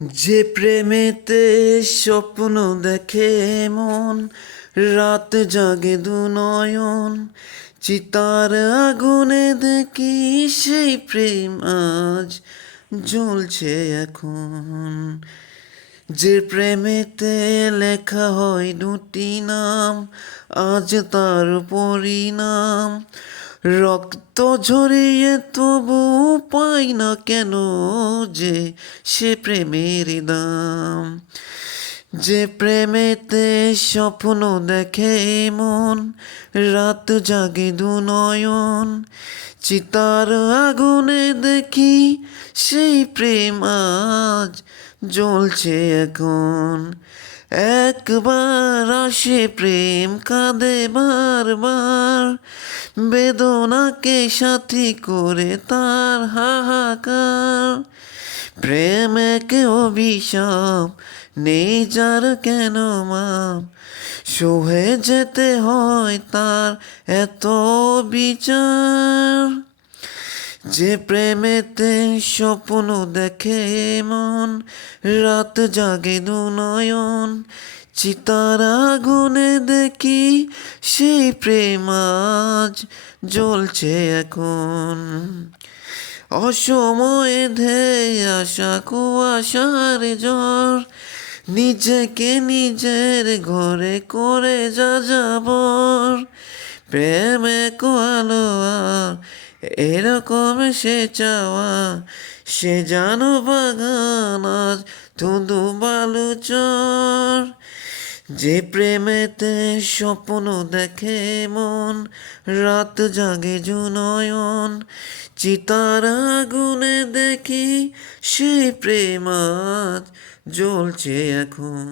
যে প্রেমেতে স্বপ্ন দেখে মন, রাত জাগে দু নয়ন, চিতার আগুনে দেখি সেই প্রেম আজ জ্বলছে এখন। যে প্রেমেতে লেখা হয় দুটি নাম, আজ তার পরিণাম। রক্ত ঝরিয়ে তবু পাই না কেন যে সে প্রেমের দাম। যে প্রেমেতে স্বপ্ন দেখে মন, রাত জাগে দু নয়ন, চিতার আগুনে দেখি সেই প্রেম আজ জ্বলছে এখন। একবার আসে প্রেম, কাঁদে বারবার, বেদনাকে সাথী করে তার হাহাকার। প্রেম এক অভিশাপ, নেই যার কেন মাপ, সহে যেতে হয় তার এত বিচার। যে প্রেমেতে স্বপ্ন দেখে মন, রাত জাগে দু নয়ন, চিতার আগুনে দেখি সেই প্রেম আজ জ্বলছে এখন। অসময়ে ধেয়ে আসা কুয়াশার ঝড়, নিজেকে নিজের ঘরে করে যা যাবর। প্রেমে কোয়ালো আর এরকম সে চাওয়া, সে জানো বাগান আজ ধুধু বালু চর। যে প্রেমেতে স্বপ্ন দেখে মন, রাত জাগে জু নয়ন, চিতার আগুনে দেখি সেই প্রেম আজ জ্বলছে এখন।